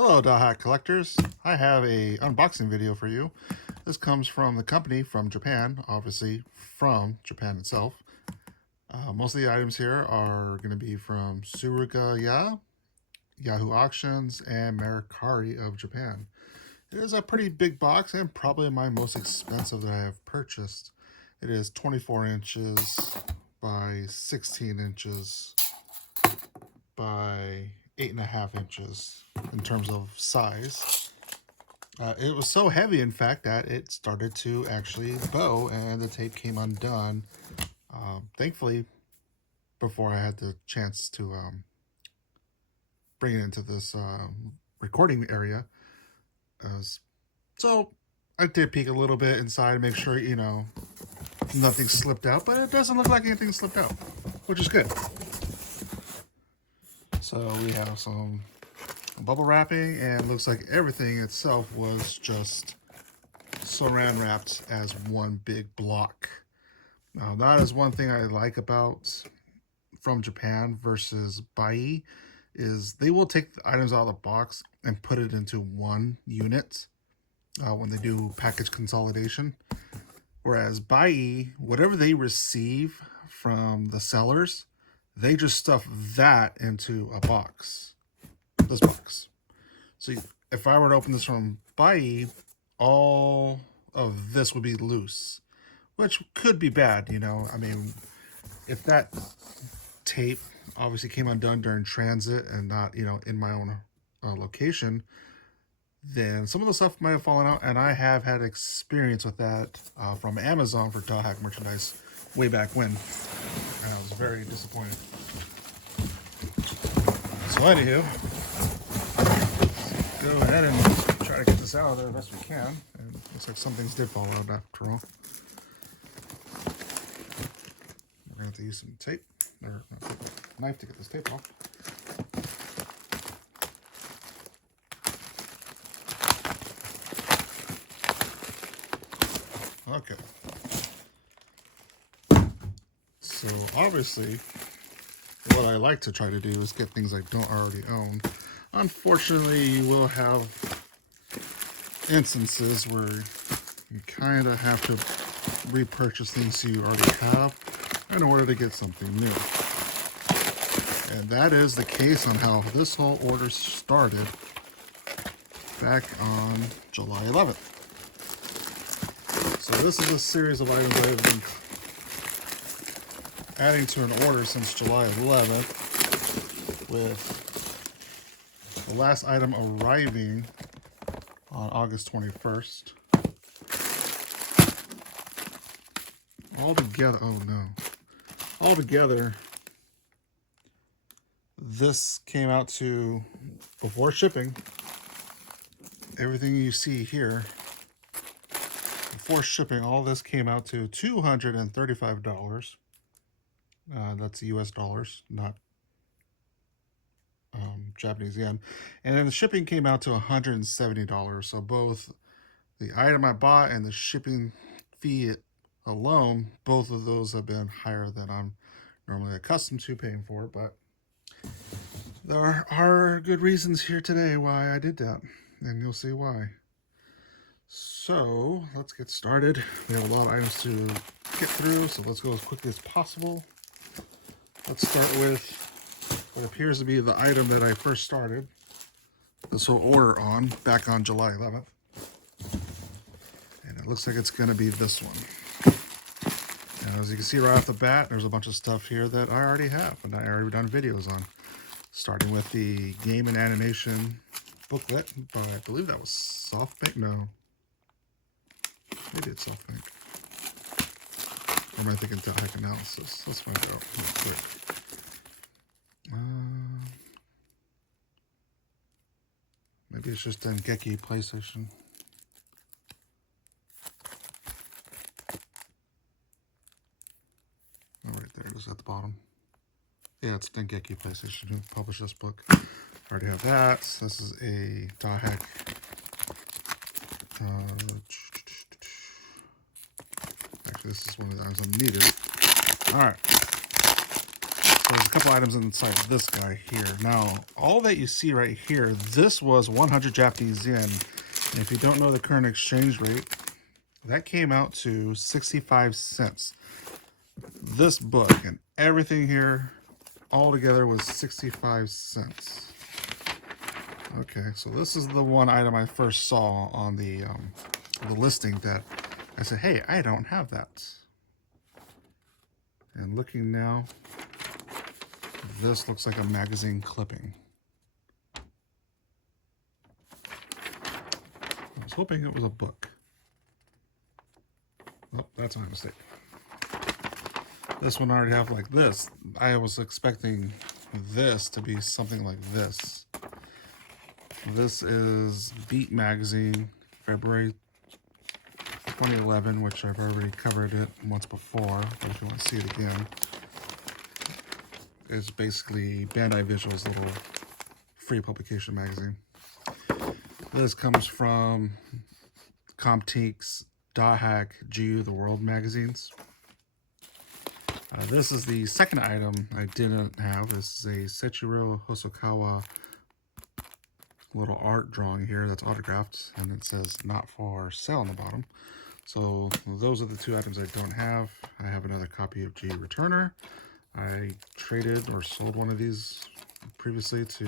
Hello, Dothack Collectors. I have a unboxing video for you. This comes from the company from Japan, obviously from Japan itself. Most of the items here are going to be from Surugaya, Yahoo Auctions, and Mercari of Japan. It is a pretty big box and probably my most expensive that I have purchased. It is 24 inches by 16 inches by 8.5 inches in terms of size. It was so heavy, in fact, that it started to actually bow and the tape came undone. Thankfully, before I had the chance to bring it into this recording area. So I did peek a little bit inside to make sure, you know, nothing slipped out, but it doesn't look like anything slipped out, which is good. So we have some bubble wrapping, and it looks like everything itself was just saran wrapped as one big block. Now that is one thing I like about from Japan versus Buyee, is they will take the items out of the box and put it into one unit when they do package consolidation. Whereas Buyee, whatever they receive from the sellers, they just stuff that into a box. This box. So if I were to open this from Buyee, all of this would be loose, which could be bad, you know. I mean, if that tape obviously came undone during transit and not, you know, in my own location, then some of the stuff might have fallen out, and I have had experience with that from Amazon for Dothack merchandise way back when, and I was very disappointed. So anywho, go ahead and try to get this out of there the best we can. And it looks like some things did fall out after all. We're gonna have to use some tape, or not tape, knife to get this tape off. Okay. So obviously, what I like to try to do is get things I don't already own. Unfortunately, you will have instances where you kind of have to repurchase things you already have in order to get something new. And that is the case on how this whole order started back on July 11th. So this is a series of items I've been adding to an order since July 11th, with the last item arriving on August 21st. Altogether, oh no. Altogether, this came out to, before shipping, everything you see here, before shipping, all this came out to $235. That's US dollars, not Japanese yen. And then the shipping came out to $170. So both the item I bought and the shipping fee alone, both of those have been higher than I'm normally accustomed to paying for. But there are good reasons here today why I did that, and you'll see why. So let's get started. We have a lot of items to get through, so let's go as quickly as possible. Let's start with what appears to be the item that I first started this whole order on back on July 11th. And it looks like it's going to be this one. And as you can see right off the bat, there's a bunch of stuff here that I already have and I already done videos on. Starting with the game and animation booklet by, I believe that was SoftBank. No. Maybe it's SoftBank. Or am I thinking Dothack Analysis? Let's find out real quick. Maybe it's just Dengeki PlayStation. Oh, right there it is at the bottom. Yeah, it's Dengeki PlayStation who published this book. I already have that. This is a Dothack. Actually, this is one of the items I needed. Alright. there's a couple items inside of this guy here. Now, all that you see right here, this was 100 Japanese yen. And if you don't know the current exchange rate, that came out to 65 cents. This book and everything here all together was 65 cents. Okay, so this is the one item I first saw on the listing that I said, hey, I don't have that. And looking now, this looks like a magazine clipping. I was hoping it was a book. Oh, that's my mistake. This one already have like this. I was expecting this to be something like this. This is Beat Magazine, February 2011, which I've already covered it once before, but if you want to see it again, it's basically Bandai Visual's little free publication magazine. This comes from Comptiq's Dothack GU The World magazines. This is the second item I didn't have. This is a Seiichiro Hosokawa little art drawing here that's autographed, and it says not for sale on the bottom. So those are the two items I don't have. I have another copy of G Returner. I traded or sold one of these previously to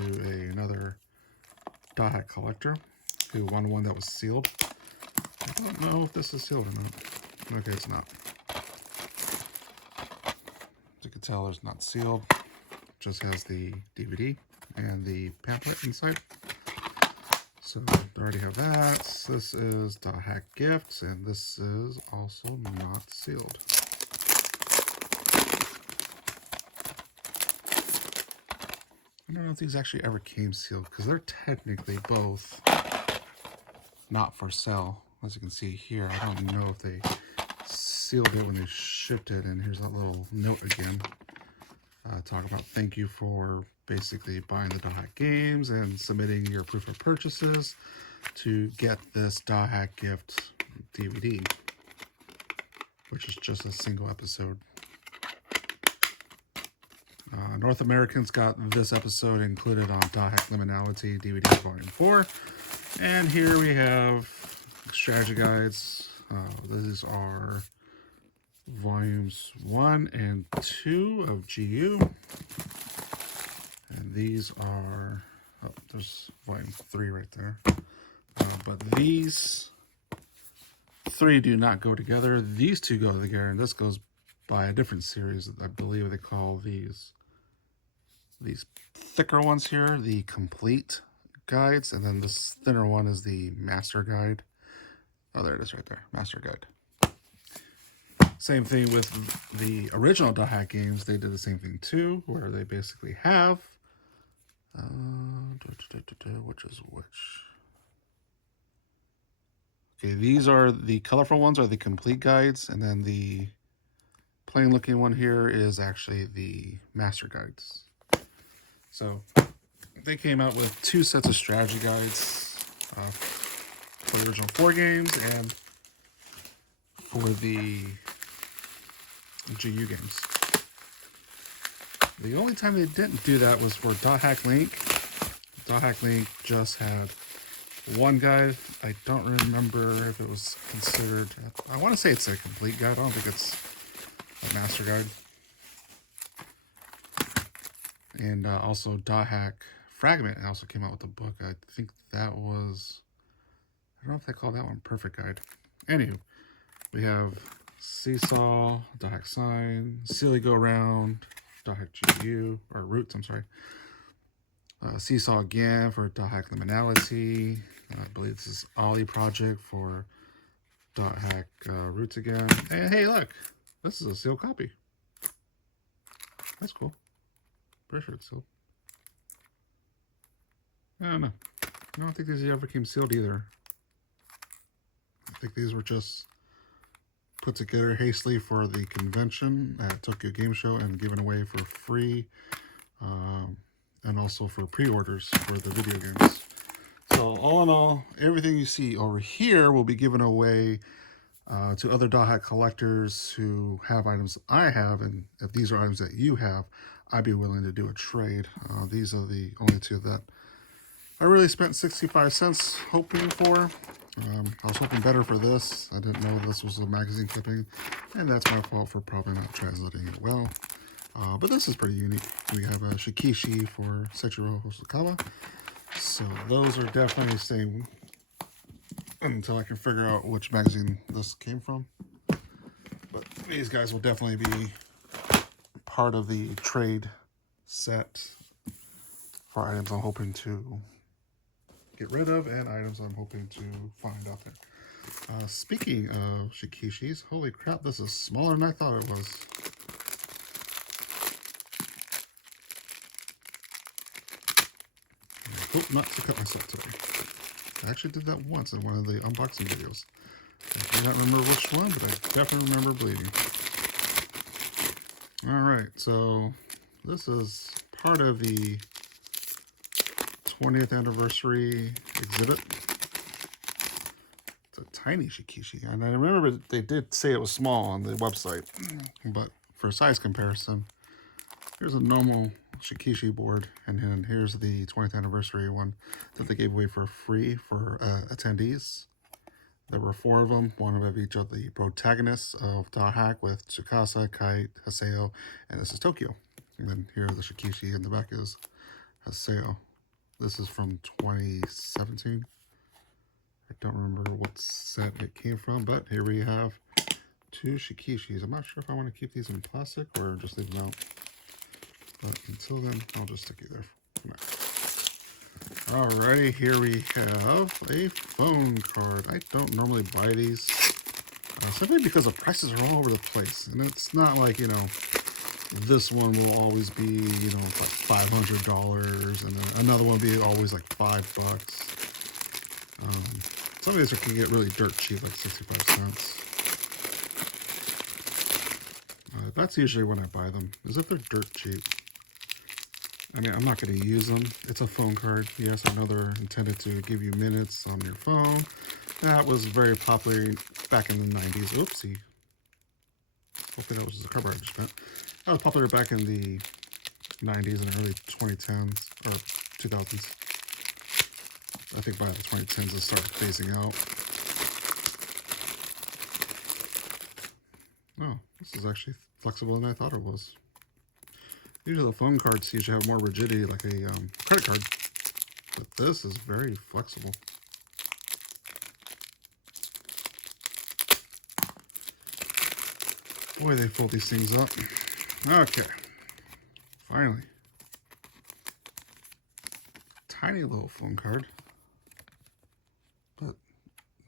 another Dothack Collector who won one that was sealed. I don't know if this is sealed or not. Okay, it's not. As you can tell, it's not sealed. It just has the DVD and the pamphlet inside. So I already have that. This is Dothack Gifts, and this is also not sealed. I don't know if these actually ever came sealed, because they're technically both not for sale. As you can see here, I don't know if they sealed it when they shipped it. And here's that little note again. Talk about thank you for basically buying the Dothack games and submitting your proof of purchases to get this Dothack Gift DVD, which is just a single episode. North Americans got this episode included on Dothack Liminality DVD Volume 4. And here we have strategy guides. These are volumes 1 and 2 of GU. And these are, oh, there's volume 3 right there. But these 3 do not go together. These 2 go together, and this goes by a different series. I believe they call these thicker ones here the complete guides, and then this thinner one is the master guide. Oh, there it is right there, master guide. Same thing with the original Dothack games. They did the same thing too, where they basically have which is which. Okay, these are the colorful ones are the complete guides, and then the plain looking one here is actually the master guides. So they came out with 2 sets of strategy guides for the original 4 games and for the GU games. The only time they didn't do that was for Dothack Link. Dothack Link just had 1 guide. I don't remember if it was considered, I want to say it's a complete guide. I don't think it's a master guide. And also Dothack Fragment also came out with a book. I think that was, I don't know if they call that one Perfect Guide. Anywho, we have Seesaw, Dothack Sign, Silly Go Round, Dothack GU, or Roots, I'm sorry. Seesaw again for Dothack Liminality. I believe this is Ollie Project for Dothack Roots again. And hey, look, this is a sealed copy. That's cool. Pretty sure it's sealed. I don't know. I don't think these ever came sealed either. I think these were just put together hastily for the convention at Tokyo Game Show and given away for free, and also for pre-orders for the video games. So all in all, everything you see over here will be given away to other Dothack collectors who have items I have, and if these are items that you have, I'd be willing to do a trade. These are the only two that I really spent 65 cents hoping for. I was hoping better for this. I didn't know this was a magazine clipping, and that's my fault for probably not translating it well. But this is pretty unique. We have a Shikishi for Seiichiro Hosokawa. So those are definitely staying until I can figure out which magazine this came from. But these guys will definitely be part of the trade set for items I'm hoping to get rid of and items I'm hoping to find out there. Speaking of Shikishis, holy crap, this is smaller than I thought it was. I hope not to cut myself today. I actually did that once in one of the unboxing videos. I do not remember which one, but I definitely remember bleeding. Alright, so this is part of the 20th anniversary exhibit. It's a tiny Shikishi, and I remember they did say it was small on the website, but for size comparison, here's a normal Shikishi board, and then here's the 20th anniversary one that they gave away for free for attendees. There were 4 of them, one of each of the protagonists of Dothack with Tsukasa, Alkaid, Haseo, and this is Tokio. And then here the Shikishi in the back is Haseo. This is from 2017. I don't remember what set it came from, but here we have 2 Shikishis. I'm not sure if I want to keep these in plastic or just leave them out. But until then, I'll just stick it there for now. Alrighty, here we have a phone card. I don't normally buy these, simply because the prices are all over the place. And it's not like, you know, this one will always be, you know, like $500, and then another one will be always like $5. Some of these can get really dirt cheap, like 65 cents. That's usually when I buy them, is if they're dirt cheap. I mean, I'm not going to use them. It's a phone card. Yes, I know they're intended to give you minutes on your phone. That was very popular back in the 90s. Oopsie. Hopefully that was the cover I just spent. That was popular back in the 90s and early 2010s, or 2000s. I think by the 2010s it started phasing out. Oh, this is actually flexible than I thought it was. Usually the phone cards usually have more rigidity like a credit card, but this is very flexible. Boy, they fold these things up. Okay, finally. Tiny little phone card, but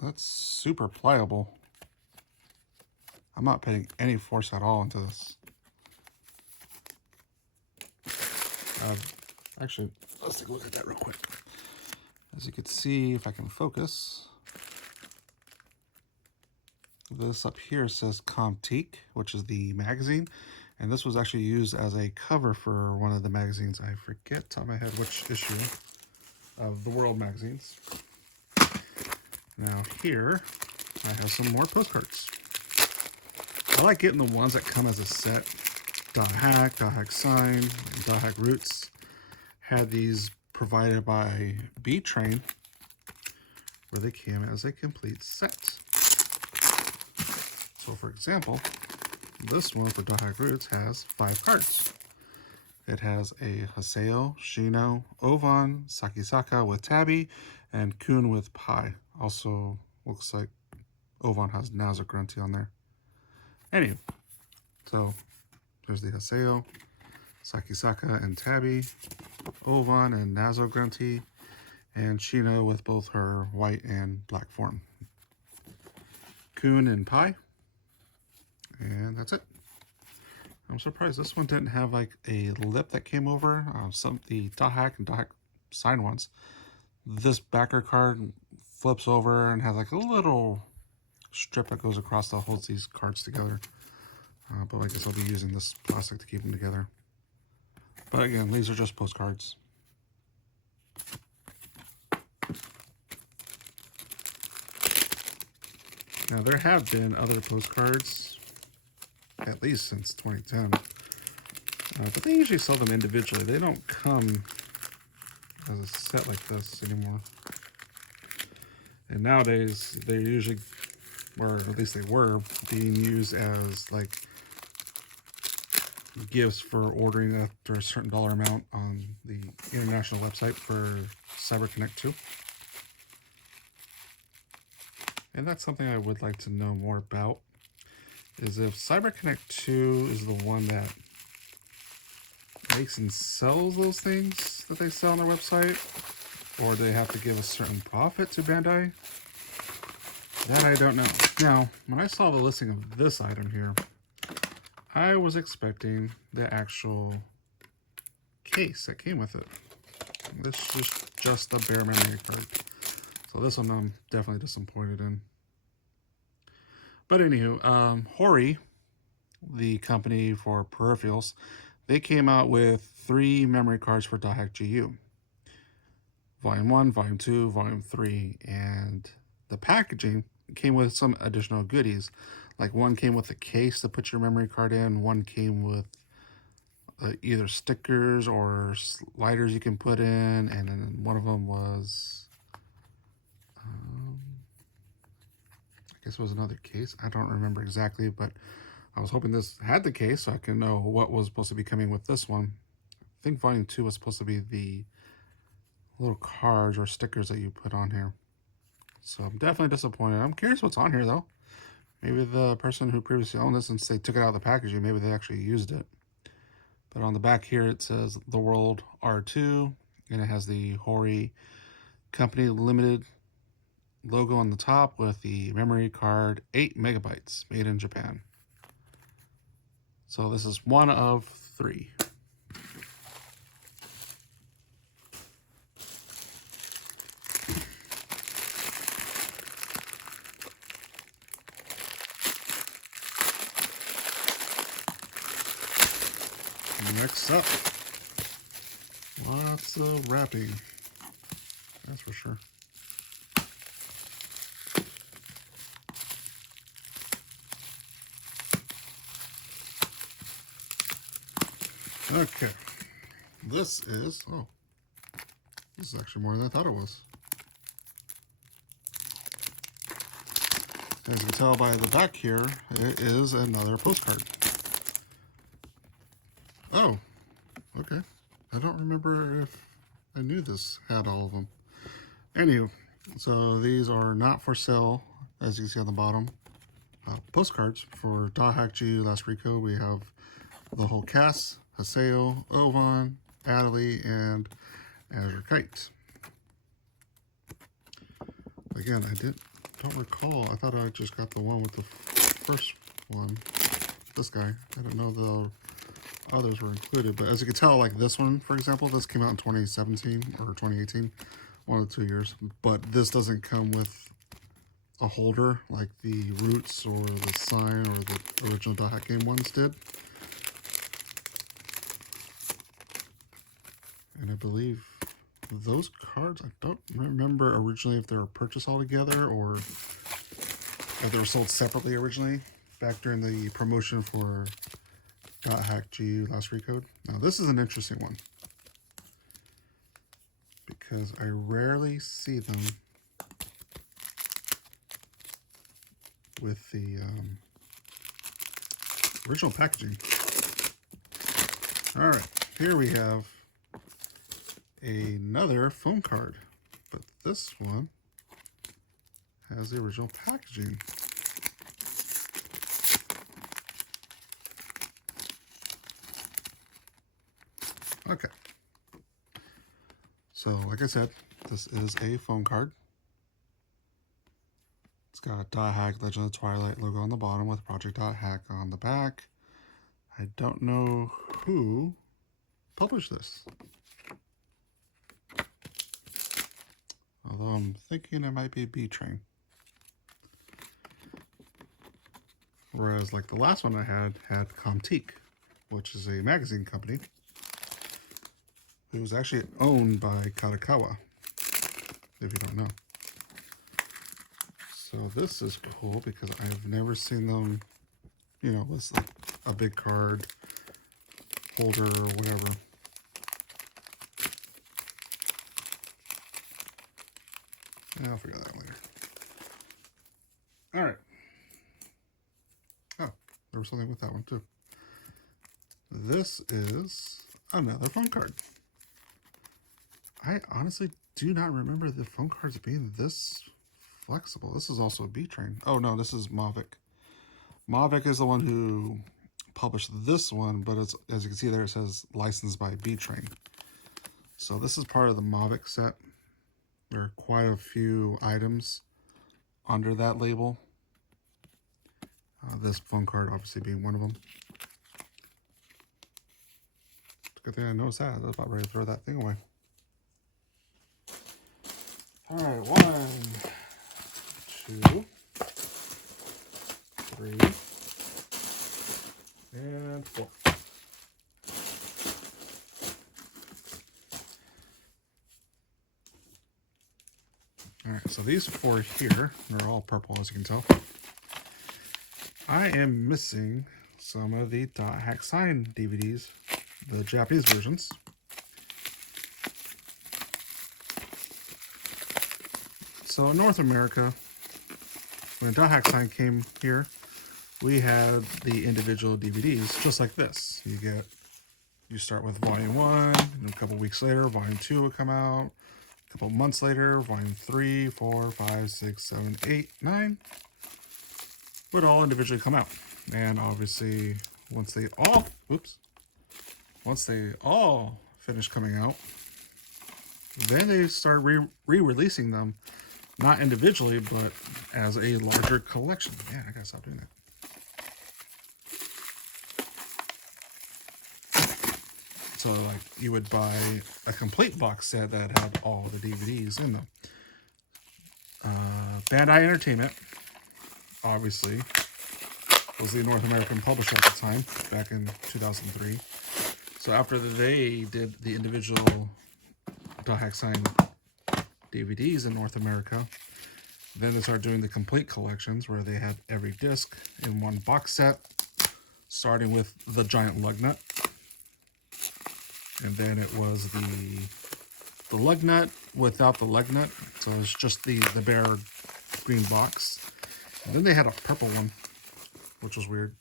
that's super pliable. I'm not putting any force at all into this. Actually, let's take a look at that real quick. As you can see, if I can focus, this up here says Comptiq, which is the magazine, and this was actually used as a cover for one of the magazines. I forget top of my head which issue of the World magazines. Now here, I have some more postcards. I like getting the ones that come as a set. Dothack, Dothack Sign, and Dothack Roots had these provided by B-Train, where they came as a complete set. So for example, this one for Dothack Roots has 5 cards. It has a Haseo, Shino, Ovan, Sakisaka with Tabby, and Kun with Pi. Also looks like Ovan has Nazo Grunty on there. Anyway, so there's the Haseo, Sakisaka and Tabby, Ovan and Nazo Grunty, and Shino with both her white and black form. Kun and Pi, and that's it. I'm surprised this one didn't have like a lip that came over. The Dothack and Dothack Sign ones. This backer card flips over and has like a little strip that goes across that holds these cards together. But I guess I'll be using this plastic to keep them together. But again, these are just postcards. Now there have been other postcards, at least since 2010. But they usually sell them individually. They don't come as a set like this anymore. And nowadays, they usually, or at least they were, being used as like gifts for ordering after a certain dollar amount on the international website for CyberConnect 2. And that's something I would like to know more about, is if CyberConnect 2 is the one that makes and sells those things that they sell on their website, or do they have to give a certain profit to Bandai? That I don't know. Now, when I saw the listing of this item here, I was expecting the actual case that came with it. This is just a bare memory card. So this one I'm definitely disappointed in. But anywho, Hori, the company for peripherals, they came out with 3 memory cards for Dothack GU. Volume 1, Volume 2, Volume 3. And the packaging came with some additional goodies. Like one came with a case to put your memory card in. One came with either stickers or sliders you can put in. And then one of them was, I guess it was another case. I don't remember exactly, but I was hoping this had the case so I can know what was supposed to be coming with this one. I think Volume 2 was supposed to be the little cards or stickers that you put on here. So I'm definitely disappointed. I'm curious what's on here, though. Maybe the person who previously owned this, since they took it out of the packaging, maybe they actually used it. But on the back here, it says The World R2, and it has the Hori Company Limited logo on the top with the memory card, 8 megabytes, made in Japan. So this is one of 3. Next up, lots of wrapping, that's for sure. Okay, this is, oh, this is actually more than I thought it was. As you can tell by the back here, it is another postcard. Oh, okay. I don't remember if I knew this had all of them. Anywho, so these are not for sale, as you can see on the bottom. Postcards for Dothack GU Last Recode. We have the whole cast, Haseo, Ovan, Adley, and Azure Kite. Again, don't recall. I thought I just got the one with the first one. This guy. I didn't know the others were included, but as you can tell, like this one, for example, this came out in 2017 or 2018, one of the 2 years, but this doesn't come with a holder like the Roots or the Sign or the original Dothack game ones did. And I believe those cards, I don't remember originally if they were purchased all together or if they were sold separately originally back during the promotion for Dothack GU Last Recode. Now this is an interesting one because I rarely see them with the original packaging. All right, here we have another foam card, but this one has the original packaging. Okay, so like I said, this is a foam card. It's got Dothack Legend of Twilight logo on the bottom with Project Dothack on the back. I don't know who published this, although I'm thinking it might be B-Train. Whereas like the last one I had Comptiq, which is a magazine company. It was actually owned by Kadokawa, if you don't know. So this is cool because I've never seen them, you know, with like a big card holder or whatever. I'll figure that out later. All right. Oh, there was something with that one too. This is another phone card. I honestly do not remember the phone cards being this flexible. This is also a B-Train. Oh no, this is Movic. Movic is the one who published this one, but it's, as you can see there, it says licensed by B-Train. So this is part of the Movic set. There are quite a few items under that label. This phone card obviously being one of them. Good thing I noticed that. I was about ready to throw that thing away. All right, 1, 2, 3, and 4. All right, so these 4 here, they're all purple, as you can tell. I am missing some of the Dothack Sign DVDs, the Japanese versions. So in North America, when Dothack Sign came here, we had the individual DVDs just like this. You start with Volume 1, and a couple weeks later, Volume 2 would come out. A couple months later, Volume 3, 4, 5, 6, 7, 8, 9 would all individually come out. And obviously, once they all finish coming out, then they start re-releasing them, not individually, but as a larger collection. Man, I gotta stop doing that. So, like, you would buy a complete box set that had all the DVDs in them. Bandai Entertainment, obviously, was the North American publisher at the time, back in 2003. So after they did the individual Dothack Sign DVDs in North America, then they started doing the complete collections where they had every disc in one box set, starting with the giant lug nut. And then it was the lug nut without the lug nut. So it's just the bare green box. And then they had a purple one, which was weird.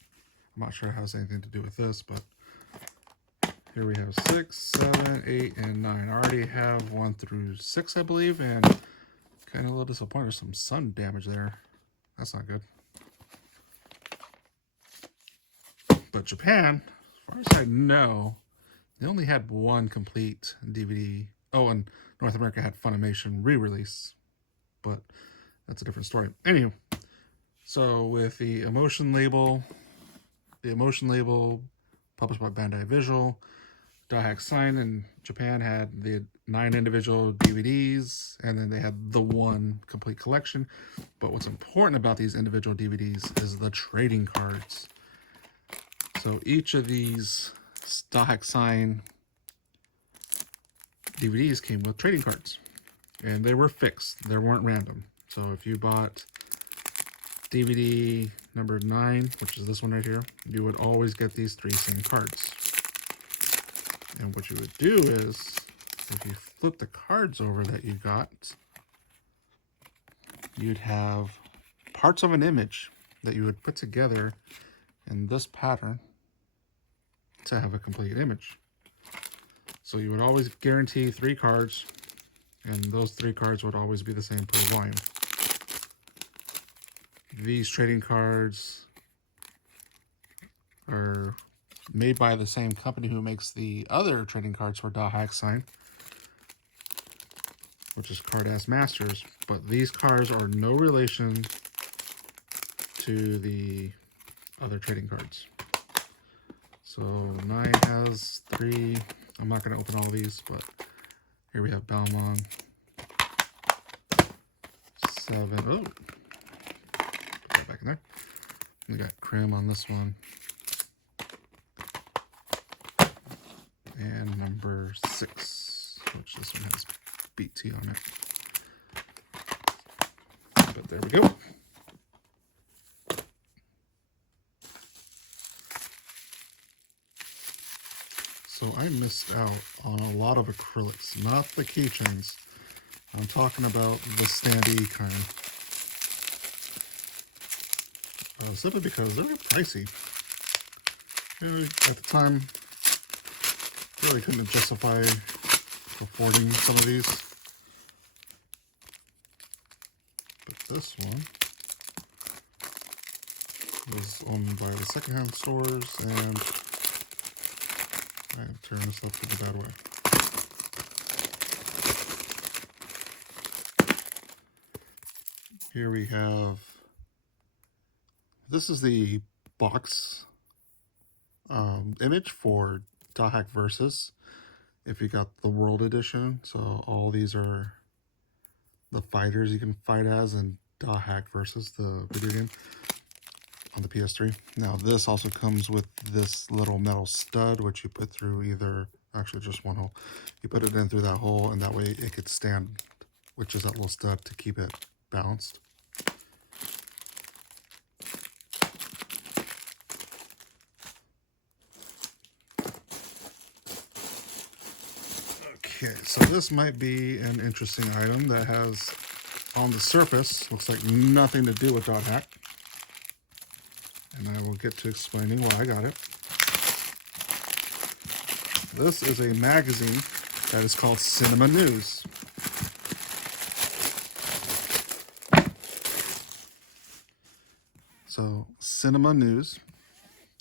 I'm not sure it has anything to do with this, but here we have 6, 7, 8, and 9. I already have 1 through 6, I believe, and kind of a little disappointed. There's some sun damage there. That's not good. But Japan, as far as I know, they only had 1 complete DVD. Oh, and North America had Funimation re-release, but that's a different story. Anywho, so with the Emotion label published by Bandai Visual, Dothack Sign in Japan had the 9 individual DVDs, and then they had the 1 complete collection. But what's important about these individual DVDs is the trading cards. So each of these Dothack Sign DVDs came with trading cards, and they were fixed. They weren't random. So if you bought DVD number 9, which is this one right here, you would always get these 3 same cards. And what you would do is, if you flip the cards over that you got, you'd have parts of an image that you would put together in this pattern to have a complete image. So you would always guarantee 3 cards, and those 3 cards would always be the same per volume. These trading cards are made by the same company who makes the other trading cards for Dothack Sign, which is Card Ass Masters, but these cards are no relation to the other trading cards. So 9 has 3. I'm not going to open all of these, but here we have Balmong. 7. Oh, put that back in there. We got Crim on this one. And number 6, which this one has BT on it. But there we go. So I missed out on a lot of acrylics, not the keychains. I'm talking about the standee kind. Simply because they're pricey. You know, at the time, really couldn't justify affording some of these. But this one was owned by the secondhand stores, and I have turned this up to the bad way. Here we have, this is the box image for Dothack Versus, if you got the World Edition. So all these are the fighters you can fight as in Dothack Versus, the video game on the PS3. Now this also comes with this little metal stud, which you put through either, actually just one hole. You put it in through that hole, and that way it could stand, which is that little stud to keep it balanced. Okay, so this might be an interesting item that has, on the surface, looks like nothing to do with Dothack. And I will get to explaining why I got it. This is a magazine that is called Cinema News. So, Cinema News,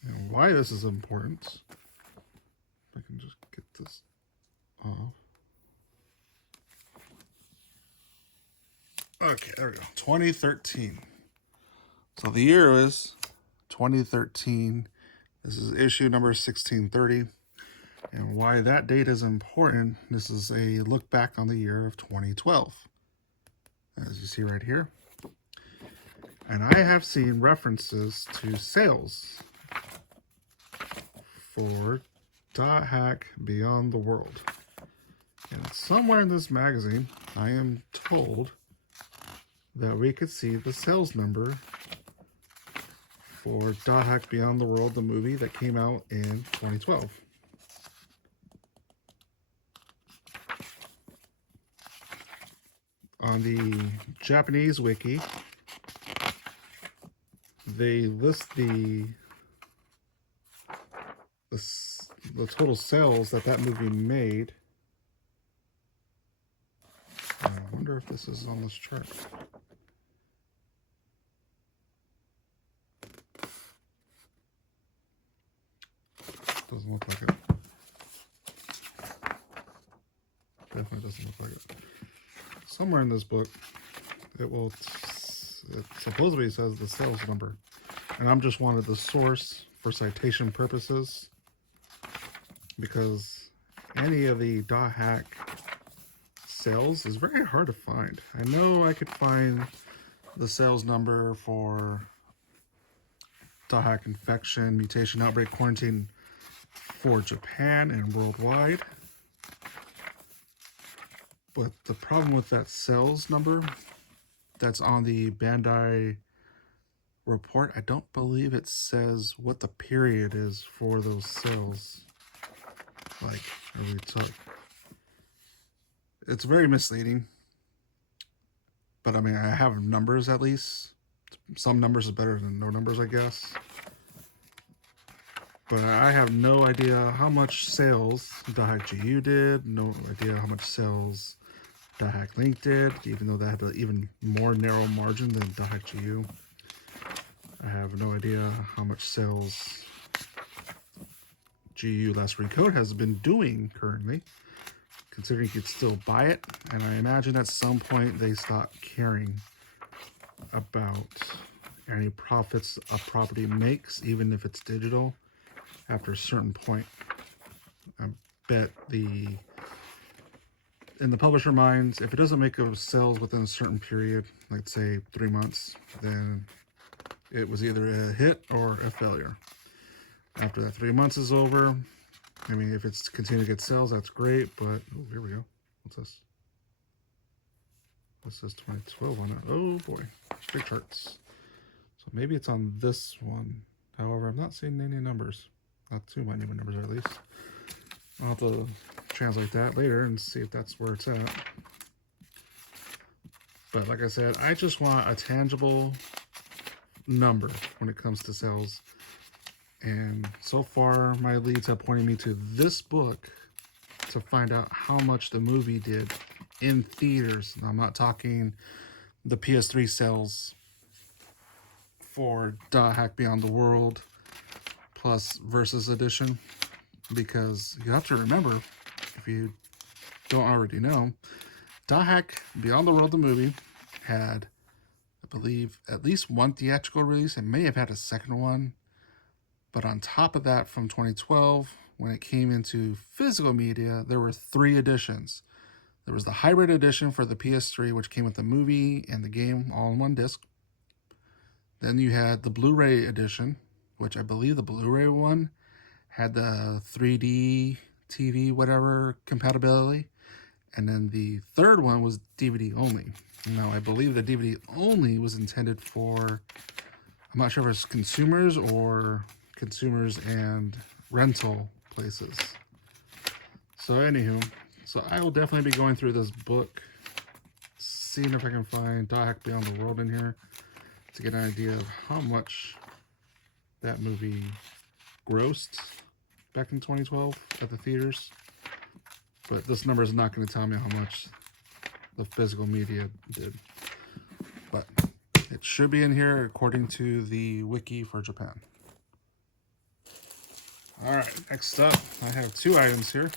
and why this is important, if I can just get this off. Okay, there we go. 2013. So the year is 2013. This is issue number 1630. And why that date is important, this is a look back on the year of 2012. As you see right here. And I have seen references to sales for Dothack Beyond the World. And somewhere in this magazine, I am told that we could see the sales number for Dothack Beyond the World, the movie that came out in 2012. On the Japanese wiki, they list the total sales that movie made. I wonder if this is on this chart. Doesn't look like it. Definitely doesn't look like it. Somewhere in this book, it supposedly says the sales number. And I'm just wanted the source for citation purposes, because any of the Dothack sales is very hard to find. I know I could find the sales number for Dothack Infection, Mutation, Outbreak, Quarantine for Japan and worldwide. But the problem with that sales number that's on the Bandai report, I don't believe it says what the period is for those sales. Like, we took. It's very misleading. But I mean, I have numbers at least. Some numbers is better than no numbers, I guess. But I have no idea how much sales Dothack GU did. No idea how much sales Dothack Link did, even though that had an even more narrow margin than Dothack GU. I have no idea how much sales GU Last Recode has been doing currently, considering you could still buy it. And I imagine at some point they stopped caring about any profits a property makes, even if it's digital, after a certain point. I bet in the publisher minds, if it doesn't make those sales within a certain period, let's say 3 months, then it was either a hit or a failure. After that 3 months is over, I mean, if it's continuing to get sales, that's great, but, oh, here we go. What's this? This is 2012 on it. Oh boy, big charts. So maybe it's on this one. However, I'm not seeing any numbers. Not too many numbers, at least. I'll have to translate that later and see if that's where it's at. But like I said, I just want a tangible number when it comes to sales. And so far, my leads have pointed me to this book to find out how much the movie did in theaters. And I'm not talking the PS3 sales for Dothack Beyond the World plus Versus Edition, because you have to remember, if you don't already know, Dothack Beyond the World, the movie, had, I believe, at least one theatrical release. It may have had a second one. But on top of that, from 2012, when it came into physical media, there were 3 editions. There was the hybrid edition for the PS3, which came with the movie and the game all in one disc. Then you had the Blu-ray edition, which I believe the Blu-ray one had the 3D TV, whatever, compatibility. And then the third one was DVD only. Now, I believe the DVD only was intended for, I'm not sure if it's consumers or consumers and rental places. So anywho, so I will definitely be going through this book, seeing if I can find Dothack Beyond the World in here to get an idea of how much that movie grossed back in 2012 at the theaters. But this number is not going to tell me how much the physical media did. But it should be in here according to the wiki for Japan. Alright, next up, I have 2 items here.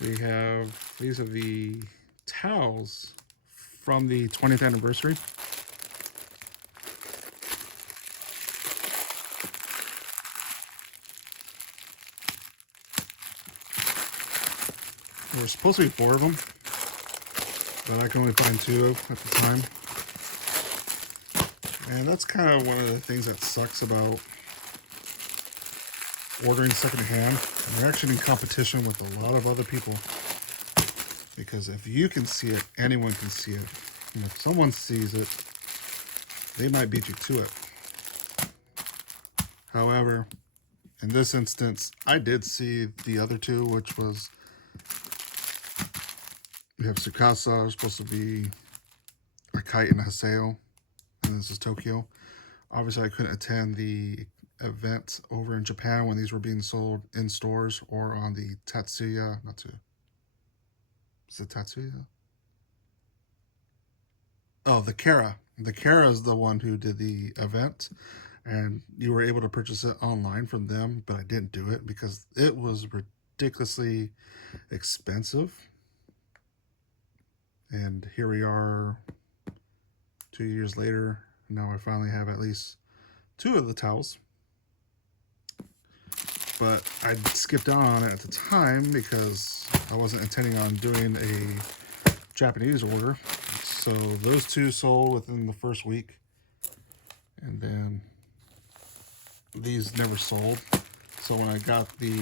We have, these are the towels from the 20th anniversary. There were supposed to be 4 of them, but I can only find 2 at the time. And that's kind of one of the things that sucks about ordering secondhand. You're actually in competition with a lot of other people, because if you can see it, anyone can see it. And if someone sees it, they might beat you to it. However, in this instance, I did see the other 2, which was, we have Tsukasa, was supposed to be Alkaid and Haseo, and this is Tokyo. Obviously, I couldn't attend the event over in Japan when these were being sold in stores or on the Tatsuya, is it Tatsuya? Oh, the CHARA. The CHARA is the one who did the event, and you were able to purchase it online from them, but I didn't do it because it was ridiculously expensive. And here we are 2 years later. Now I finally have at least 2 of the towels. But I skipped out on it at the time because I wasn't intending on doing a Japanese order. So those 2 sold within the first week. And then these never sold. So when I got the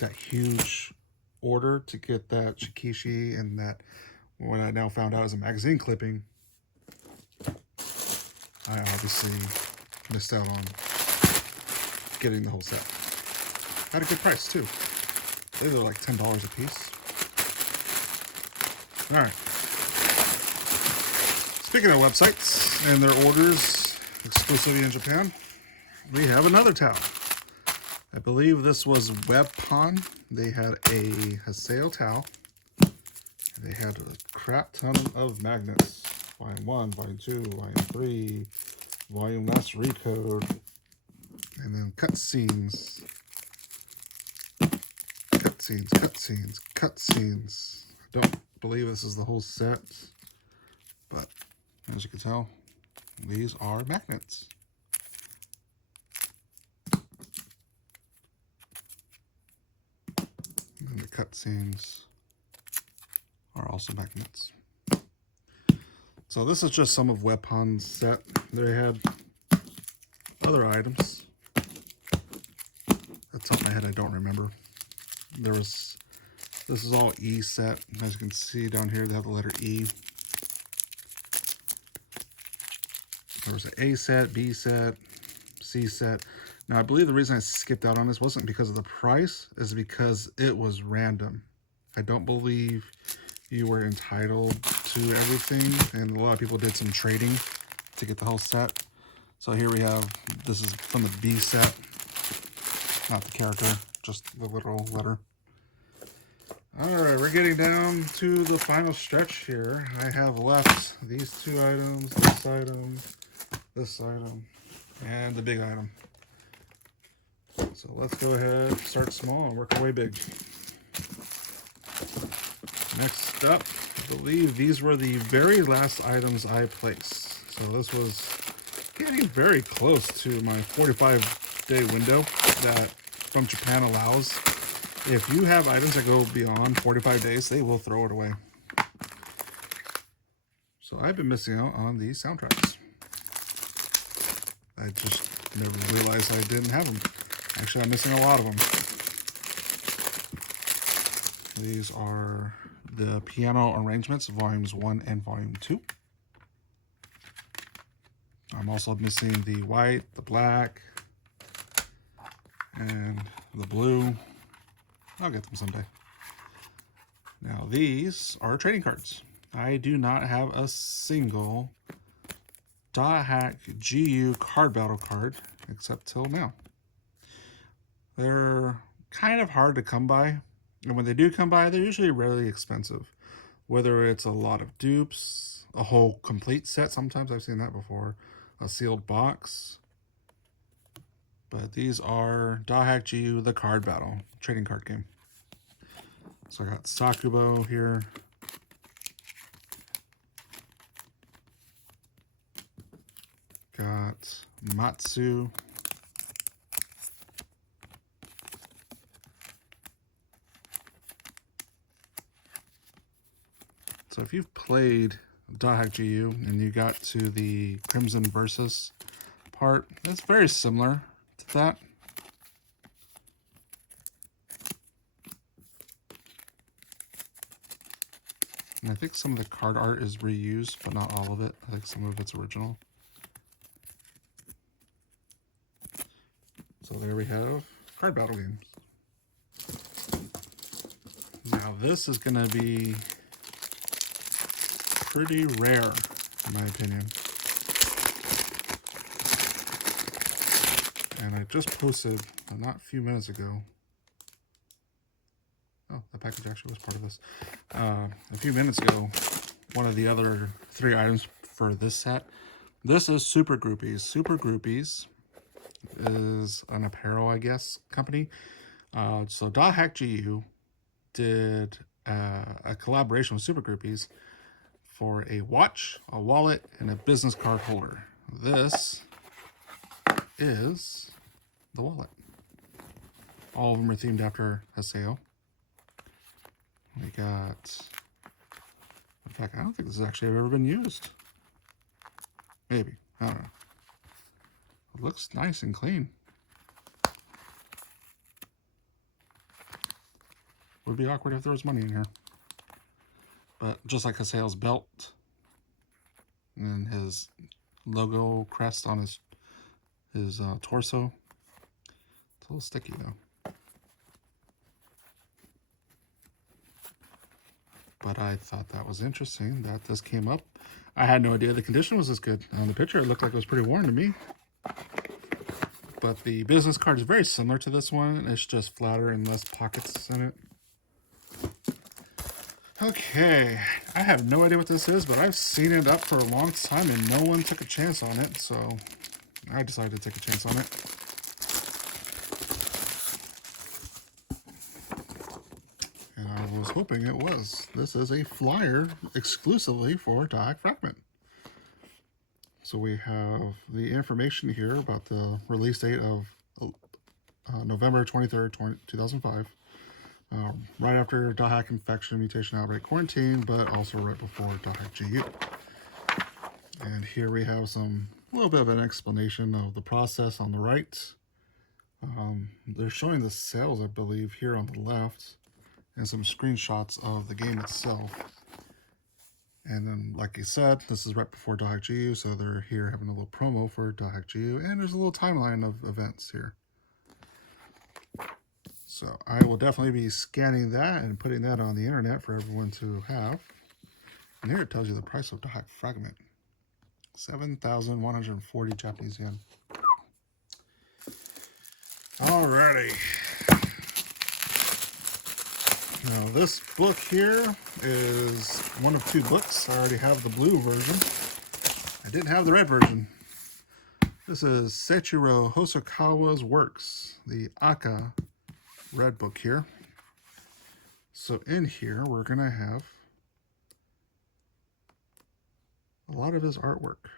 that huge order to get that Shikishi, and that what I now found out is a magazine clipping, I obviously missed out on getting the whole set. At a good price too. They were like $10 a piece. Alright. Speaking of websites and their orders exclusively in Japan, we have another towel. I believe this was Webpon. They had a Haseo towel. They had a crap ton of magnets. Volume 1, Volume 2, Volume 3, Volume less Recode, and then cutscenes. Cutscenes. I don't believe this is the whole set, but as you can tell, these are magnets. And the cutscenes are also magnets. So this is just some of Webpon's set. They had other items. At the top of my head, I don't remember. This is all E set. As you can see down here, they have the letter E. There was an A set, B set, C set. Now, I believe the reason I skipped out on this wasn't because of the price, is because it was random. I don't believe you were entitled to everything, and a lot of people did some trading to get the whole set. So here we have, this is from the B set, not the character, just the literal letter. All right, we're getting down to the final stretch here. I have left these 2 items, this item, and the big item. So let's go ahead, start small and work our way big. Next up, I believe these were the very last items I placed. So this was getting very close to my 45-day window that from Japan allows. If you have items that go beyond 45 days, they will throw it away. So I've been missing out on these soundtracks. I just never realized I didn't have them. Actually, I'm missing a lot of them. These are the piano arrangements, volumes 1 and volume 2. I'm also missing the white, the black, and the blue. I'll get them someday. Now these are trading cards. I do not have a single Dothack GU card battle card except till now. They're kind of hard to come by, and when they do come by, they're usually really expensive. Whether it's a lot of dupes, a whole complete set, sometimes I've seen that before, a sealed box. But these are Dothack GU, the card battle, trading card game. So I got Sakubo here. Got Matsu. So if you've played Dothack GU and you got to the Crimson Versus part, it's very similar to that. And I think some of the card art is reused, but not all of it. I think some of it's original. So there we have card battle games. Now this is going to be pretty rare, in my opinion. And I just posted, not a few minutes ago. Oh, that package actually was part of this. A few minutes ago, one of the other 3 items for this set. This is Super Groupies. Super Groupies is an apparel, I guess, company. So Dothack GU did a collaboration with Super Groupies for a watch, a wallet, and a business card holder. This is the wallet. All of them are themed after Haseo. We got, in fact, I don't think this has actually ever been used. Maybe, I don't know. It looks nice and clean. Would be awkward if there was money in here. But just like Haseo's belt and his logo crest on his torso, it's a little sticky though. But I thought that was interesting that this came up. I had no idea the condition was this good. On the picture, it looked like it was pretty worn to me. But the business card is very similar to this one. It's just flatter and less pockets in it. Okay, I have no idea what this is, but I've seen it up for a long time and no one took a chance on it, so I decided to take a chance on it. And I was hoping it was. This is a flyer exclusively for Dothack Fragment. So we have the information here about the release date of November 23rd, 2005. Right after Dothack Infection Mutation Outbreak Quarantine, but also right before Dothack GU. And here we have a little bit of an explanation of the process on the right. They're showing the sales, I believe, here on the left, and some screenshots of the game itself. And then, like I said, this is right before Dothack GU, so they're here having a little promo for Dothack GU, and there's a little timeline of events here. So I will definitely be scanning that and putting that on the internet for everyone to have. And here it tells you the price of Dothack fragment. 7,140 Japanese yen. Alrighty. Now this book here is one of two books. I already have the blue version. I didn't have the red version. This is Seiichiro Hosokawa's works, the Aka red book here. So in here we're gonna have a lot of his artwork.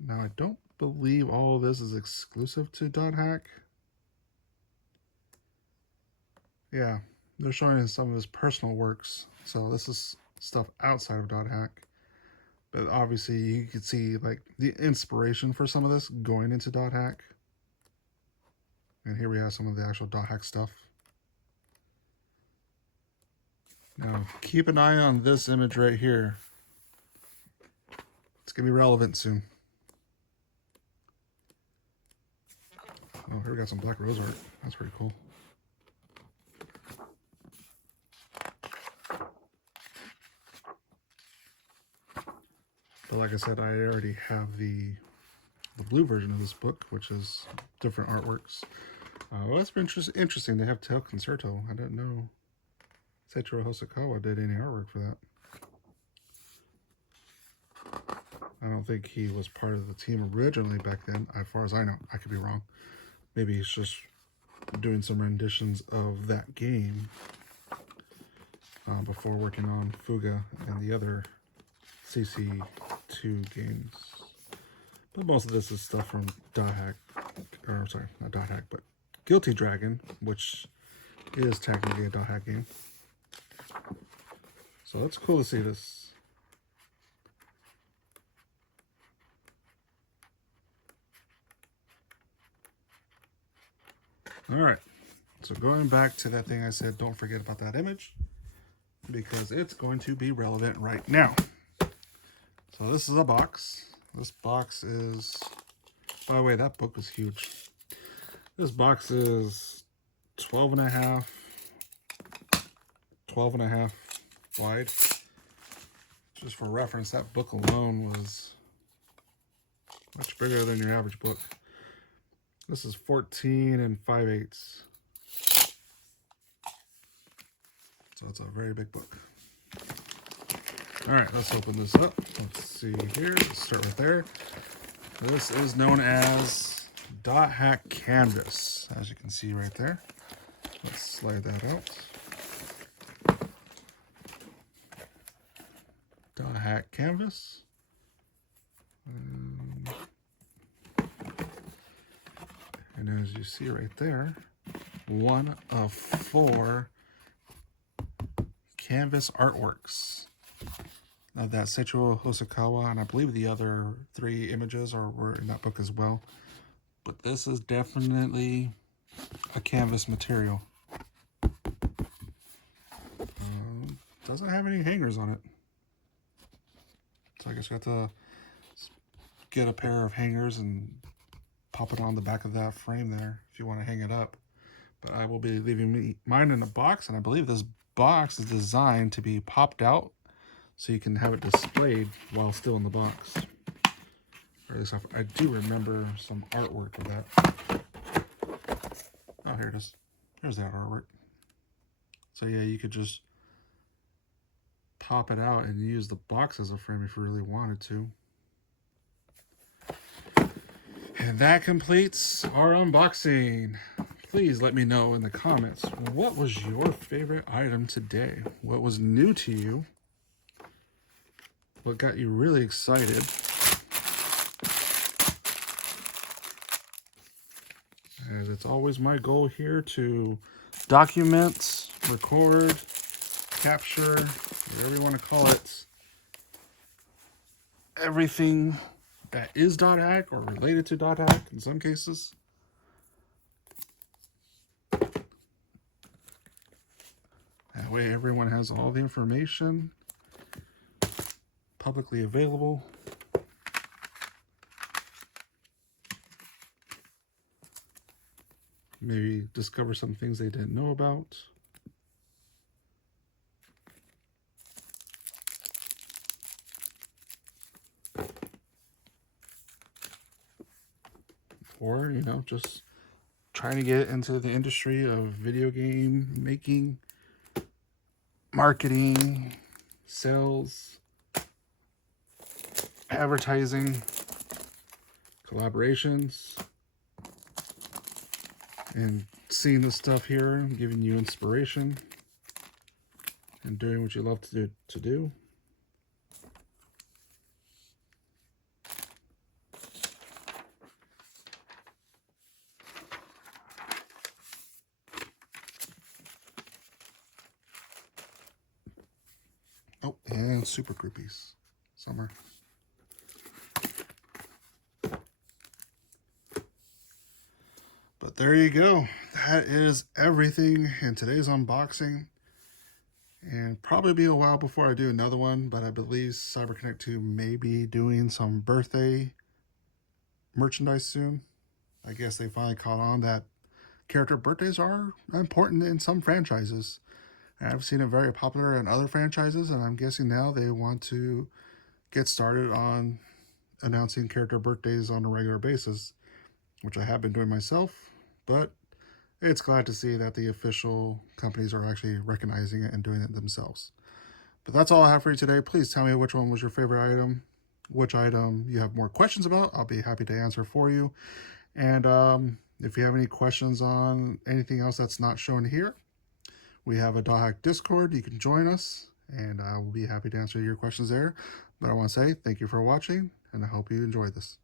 Now I don't believe all of this is exclusive to Dothack. Yeah, they're showing some of his personal works. So this is stuff outside of Dothack. But obviously you can see like the inspiration for some of this going into Dothack. And here we have some of the actual Dothack stuff. Now keep an eye on this image right here. It's gonna be relevant soon. Oh, here we got some Black Rose art. That's pretty cool. But like I said, I already have the blue version of this book, which is different artworks. Well, that's been interesting. They have Tail Concerto. I didn't know Seiichiro Hosokawa did any artwork for that. I don't think he was part of the team originally back then, as far as I know. I could be wrong. Maybe he's just doing some renditions of that game before working on Fuga and the other CC2 games. But most of this is stuff from Dothack, or sorry, not Dothack, but Guilty Dragon, which is technically a Dothack game. So it's cool to see this. All right, so going back to that thing I said, don't forget about that image, because it's going to be relevant right now. So this is a box. This box is, by the way, that book was huge. This box is 12 and a half wide. Just for reference, that book alone was much bigger than your average book. This is 14 5/8. So it's a very big book. All right, let's open this up. Let's see here. Let's start right there. This is known as Dothack Canvas, as you can see right there. Let's slide that out. Dothack Canvas. And as you see right there, one of 4 canvas artworks of that Seiichiro Hosokawa, and I believe the other 3 images were in that book as well. But this is definitely a canvas material. Doesn't have any hangers on it. So I guess you have to get a pair of hangers and pop it on the back of that frame there if you want to hang it up. But I will be leaving mine in a box, and I believe this box is designed to be popped out so you can have it displayed while still in the box. Or at least I do remember some artwork of that. Oh, here it is. There's that artwork. So yeah, you could just pop it out and use the box as a frame if you really wanted to. And that completes our unboxing. Please let me know in the comments, what was your favorite item today? What was new to you? What got you really excited? And it's always my goal here to document, record, capture, whatever you want to call it, everything that is Dothack or related to Dothack in some cases. way everyone has all the information publicly available. Maybe discover some things they didn't know about. Or, you know, just trying to get into the industry of video game making, marketing, sales, advertising, collaborations, and seeing this stuff here and giving you inspiration and doing what you love to do. Oh, and super groupies. Summer. But there you go. That is everything in today's unboxing. And probably be a while before I do another one, but I believe CyberConnect 2 may be doing some birthday merchandise soon. I guess they finally caught on that character birthdays are important in some franchises. I've seen it very popular in other franchises, and I'm guessing now they want to get started on announcing character birthdays on a regular basis, which I have been doing myself, but it's glad to see that the official companies are actually recognizing it and doing it themselves. But that's all I have for you today. Please tell me which one was your favorite item, which item you have more questions about. I'll be happy to answer for you. And if you have any questions on anything else that's not shown here, we have a Dothack Discord. You can join us, and I will be happy to answer your questions there. But I want to say thank you for watching, and I hope you enjoyed this.